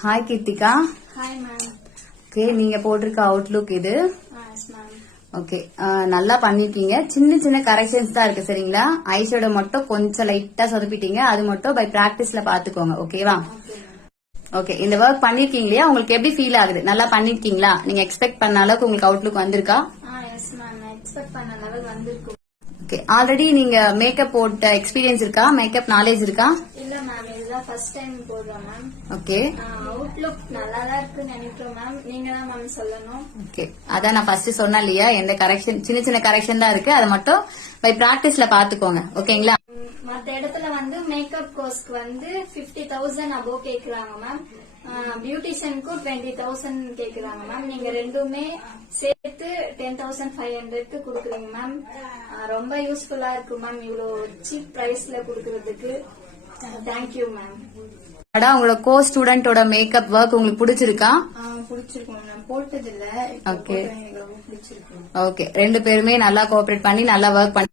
Hi Keerthika. Hi ma'am. Okay, நீங்க போட்டிருக்க Outlook இது. Yes ma'am. ஓகே, நல்லா பண்ணிருக்கீங்க. சின்ன சின்ன கரெக்ஷன்ஸ் தான் இருக்கு சரிங்களா. ஐஷோட மட்டும் கொஞ்சம் லைட்டா சொதப்பிட்டீங்க. அது மட்டும் பை பிராக்டிஸ்ல பாத்துக்கோங்க. ஓகேவா? ஓகே, இந்த ஒர்க் பண்ணிருக்கீங்க இல்லையா, உங்களுக்கு எப்படி ஃபீல் ஆகுது? நல்லா பண்ணிருக்கீங்களா? நீங்க எக்ஸ்பெக்ட் பண்ண அளவுக்கு உங்களுக்கு அவுட்லுக் வந்திருக்கா? எஸ் மேம், நான் எக்ஸ்பெக்ட் பண்ண லெவல் வந்திருக்கு. ஓகே, ஆல்ரெடி நீங்க மேக்கப் போட்ட எக்ஸ்பீரியன்ஸ் இருக்கா? மேக்கப் நாலேஜ் இருக்கா? இல்ல மேம், இதுதான் ஃபர்ஸ்ட் டைம் போடுறேன் மேம். ஓகே, அவுட்லுக் நல்லா தான் இருக்குன்னு நினைக்கிறோம் மேம். நீங்க தான் மேம் சொல்லணும். ஓகே, அதான் நான் ஃபர்ஸ்ட் சொன்னேன் இல்லையா, எந்த கரெக்ஷன் சின்ன சின்ன கரெக்ஷன் தான் இருக்கு. அதை மட்டும் பை பிராக்டிஸ்ல பாத்துக்கோங்க. ஓகேங்களா? மத்த இடத்துல வந்து மேக்கப் கோர்ஸ்க்கு வந்து 50,000 அபோவ் கேக்குறாங்க மேம். பியூட்டிஷியனுக்கு 20,000 கேக்குறாங்க மேம். நீங்க ரெண்டுமே சேர்த்து 10,500 குடுக்குறீங்க மேம். ரொம்ப யூஸ்ஃபுல்லா இருக்கு மேம், இவ்வளவு சீப் பிரைஸ்ல குடுக்கறதுக்கு. Thank you ma'am. உங்களோட கோ ஸ்டூடெண்டோட மேக்கப் ஒர்க் உங்களுக்கு பிடிச்சிருக்கா? பிடிச்சிருக்கும் மேம். போட்டது இல்ல. ஓகே, பிடிச்சிருக்கு. ஓகே, ரெண்டு பேருமே நல்லா கோஆபரேட் பண்ணி நல்லா ஒர்க் பண்ணி